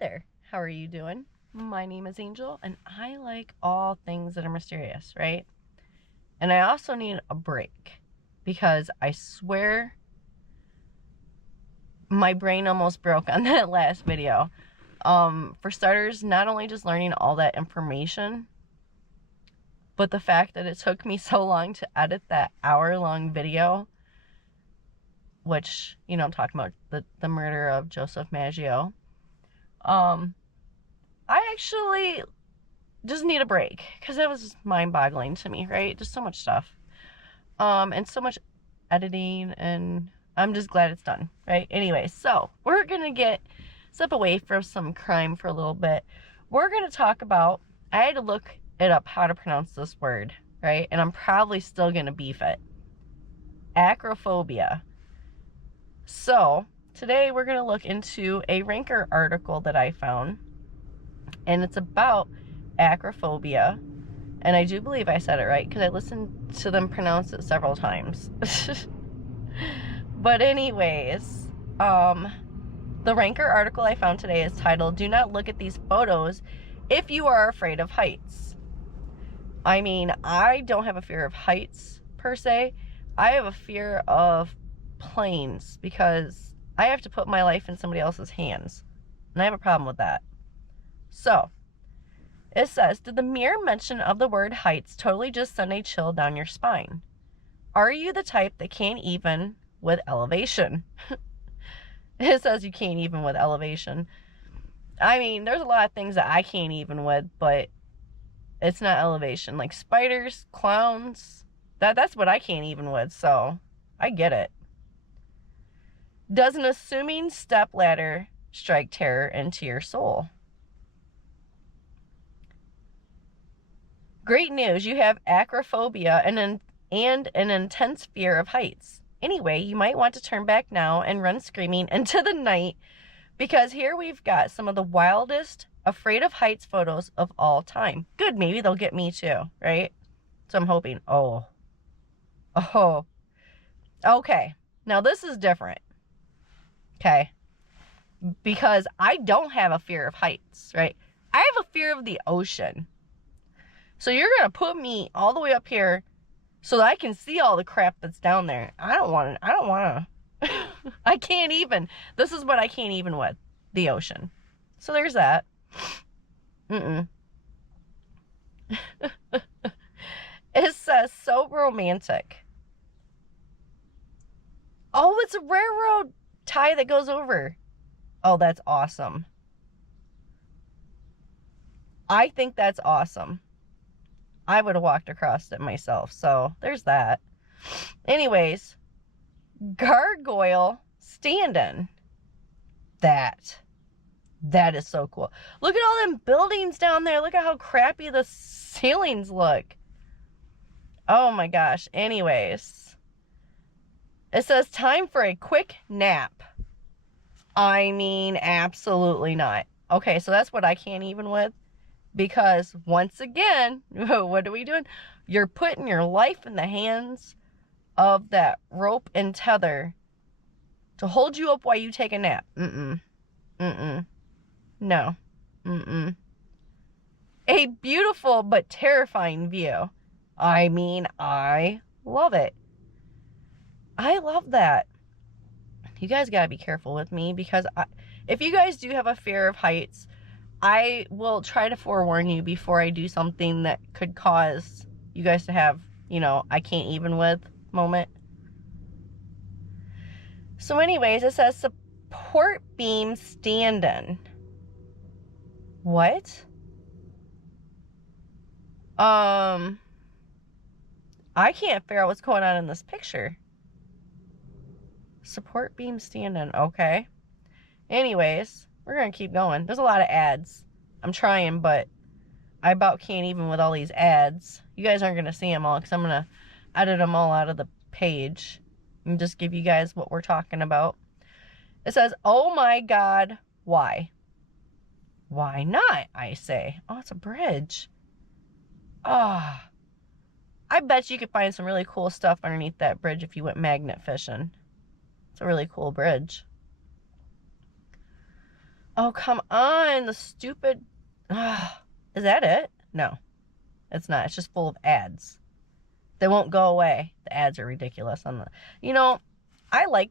there, how are you doing? My name is Angel, and I like all things that are mysterious, right? And I also need a break because I swear my brain almost broke on that last video. For starters, not only just learning all that information, but the fact that it took me so long to edit that hour-long video, which, you know, I'm talking about the murder of Joseph Maggio. I actually just need a break because that was mind-boggling to me, right? Just so much stuff. And so much editing, and I'm just glad it's done, right? Anyway, so we're going to step away from some crime for a little bit. We're going to talk about, I had to look it up how to pronounce this word, right? And I'm probably still going to beef it. Acrophobia. So today we're going to look into a Ranker article that I found, and it's about acrophobia. And I do believe I said it right because I listened to them pronounce it several times. But anyways, the Ranker article I found today is titled, "Do Not Look at These Photos If You Are Afraid of Heights." I mean, I don't have a fear of heights per se. I have a fear of planes because I have to put my life in somebody else's hands. And I have a problem with that. So, it says, did the mere mention of the word heights totally just send a chill down your spine? Are you the type that can't even with elevation? It says you can't even with elevation. I mean, there's a lot of things that I can't even with, but it's not elevation. Like spiders, clowns, that's what I can't even with, so I get it. Does an assuming step ladder strike terror into your soul? Great news, you have acrophobia and an intense fear of heights. Anyway, you might want to turn back now and run screaming into the night, because here we've got some of the wildest afraid of heights photos of all time. Good, maybe they'll get me too, right? So I'm hoping. Oh. Okay, now this is different. Okay, because I don't have a fear of heights, right? I have a fear of the ocean. So you're going to put me all the way up here so that I can see all the crap that's down there. I don't want to. I can't even. This is what I can't even with. The ocean. So there's that. It says, so romantic. Oh, it's a railroad tie that goes over. Oh, that's awesome. I think that's awesome. I would have walked across it myself. So there's that. Anyways, Gargoyle Stand-In. That is so cool. Look at all them buildings down there. Look at how crappy the ceilings look. Oh my gosh. Anyways, it says time for a quick nap. I mean, absolutely not. Okay, so that's what I can't even with. Because once again, what are we doing? You're putting your life in the hands of that rope and tether to hold you up while you take a nap. No. A beautiful but terrifying view. I mean, I love it. I love that. You guys gotta be careful with me because if you guys do have a fear of heights, I will try to forewarn you before I do something that could cause you guys to have, you know, I can't even with moment. So anyways, it says support beam stand-in. What? I can't figure out what's going on in this picture. Support beam stand-in. Okay. Anyways, we're going to keep going. There's a lot of ads. I'm trying, but I about can't even with all these ads. You guys aren't going to see them all because I'm going to edit them all out of the page and just give you guys what we're talking about. It says, oh my God, why? Why not, I say. Oh, it's a bridge. Ah. I bet you could find some really cool stuff underneath that bridge if you went magnet fishing. It's a really cool bridge. Oh, come on. The stupid... Is that it? No, it's not. It's just full of ads. They won't go away. The ads are ridiculous on the... You know, I like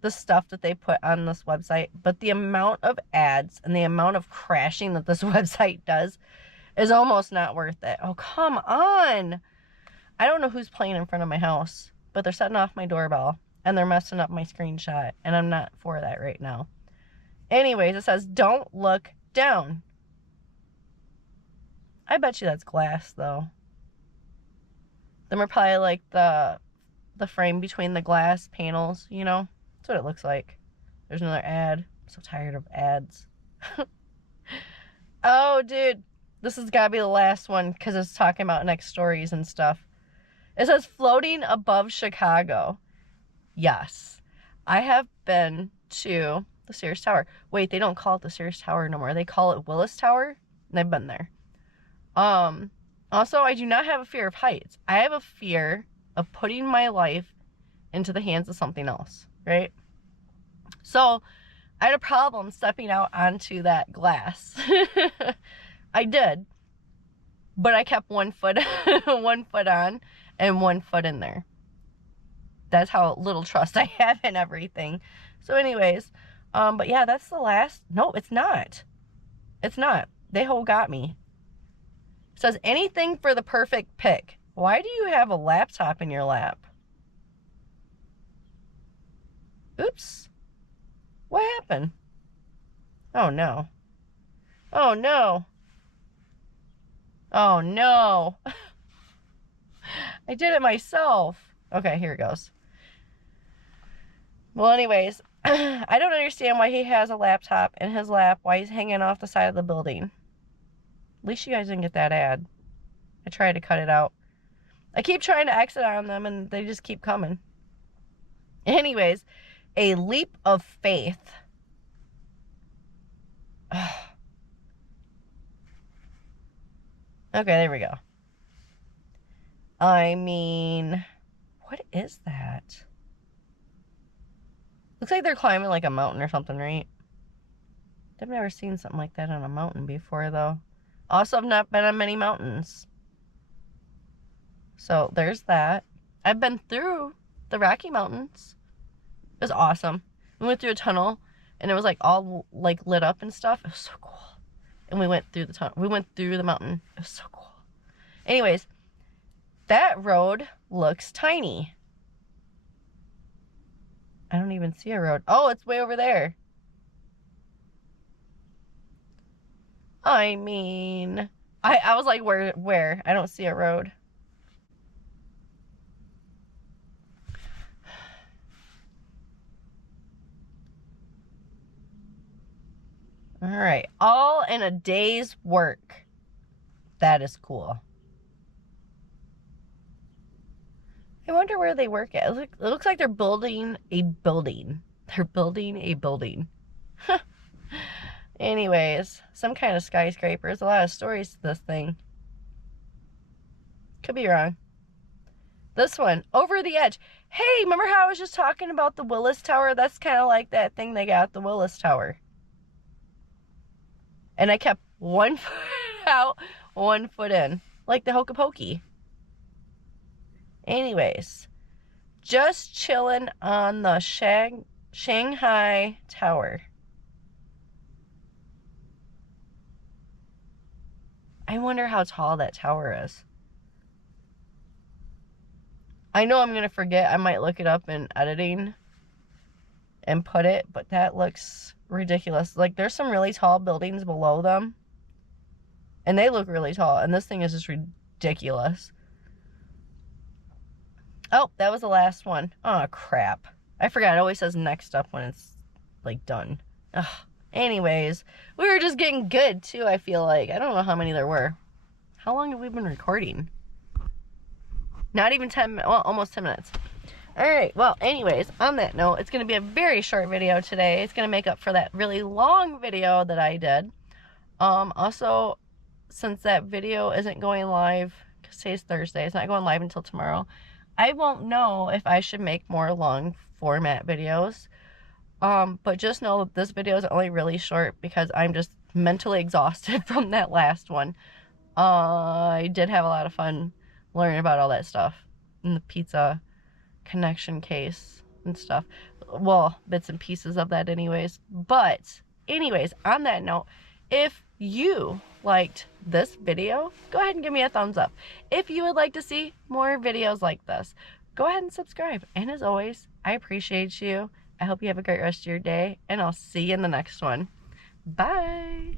the stuff that they put on this website, but the amount of ads and the amount of crashing that this website does is almost not worth it. Oh, come on. I don't know who's playing in front of my house, but they're setting off my doorbell and they're messing up my screenshot, and I'm not for that right now. Anyways, it says, don't look down. I bet you that's glass, though. Then we're probably like the frame between the glass panels, you know? That's what it looks like. There's another ad. I'm so tired of ads. Oh, dude. This has got to be the last one because it's talking about next stories and stuff. It says, floating above Chicago. Yes. I have been to the Sears Tower. Wait, they don't call it the Sears Tower no more. They call it Willis Tower. And I've been there. Also, I do not have a fear of heights. I have a fear of putting my life into the hands of something else, right? So, I had a problem stepping out onto that glass. I did. But I kept 1 foot, 1 foot on and 1 foot in there. That's how little trust I have in everything. So anyways, but yeah, that's the last. No, it's not. It's not. They whole got me. It says, anything for the perfect pic. Why do you have a laptop in your lap? Oops. What happened? Oh, no. Oh, no. Oh, no. I did it myself. Okay, here it goes. Well, anyways, I don't understand why he has a laptop in his lap, why he's hanging off the side of the building. At least you guys didn't get that ad. I tried to cut it out. I keep trying to exit on them, and they just keep coming. Anyways, a leap of faith. Okay, there we go. I mean, what is that? Looks like they're climbing like a mountain or something, right? I've never seen something like that on a mountain before, though. Also, I've not been on many mountains. So, there's that. I've been through the Rocky Mountains. It was awesome. We went through a tunnel, and it was like all like lit up and stuff. It was so cool. And we went through the tunnel. We went through the mountain. It was so cool. Anyways, that road looks tiny. I don't even see a road. Oh, it's way over there. I mean, I was like, where? I don't see a road. All right, all in a day's work. That is cool. I wonder where they work at. It looks like they're building a building. They're building a building. Anyways, some kind of skyscrapers. A lot of stories to this thing. Could be wrong. This one, over the edge. Hey, remember how I was just talking about the Willis Tower? That's kind of like that thing they got at the Willis Tower. And I kept 1 foot out, 1 foot in. Like the Hokey Pokey. Anyways, just chilling on the Shanghai Tower. I wonder how tall that tower is. I know I'm going to forget. I might look it up in editing and put it, but that looks ridiculous. Like, there's some really tall buildings below them, and they look really tall, and this thing is just ridiculous. Oh, that was the last one. Oh, crap. I forgot. It always says next up when it's, like, done. Ugh. Anyways, we were just getting good, too, I feel like. I don't know how many there were. How long have we been recording? Not even 10 minutes. Well, almost 10 minutes. Alright, well, anyways, on that note, it's going to be a very short video today. It's going to make up for that really long video that I did. Also, since that video isn't going live, because today's Thursday, it's not going live until tomorrow, I won't know if I should make more long format videos. But just know this video is only really short because I'm just mentally exhausted from that last one. I did have a lot of fun learning about all that stuff in the pizza connection case and stuff. Well, bits and pieces of that anyways. But anyways, on that note, if you liked this video, go ahead and give me a thumbs up. If you would like to see more videos like this, go ahead and subscribe. And as always, I appreciate you. I hope you have a great rest of your day, and I'll see you in the next one. Bye.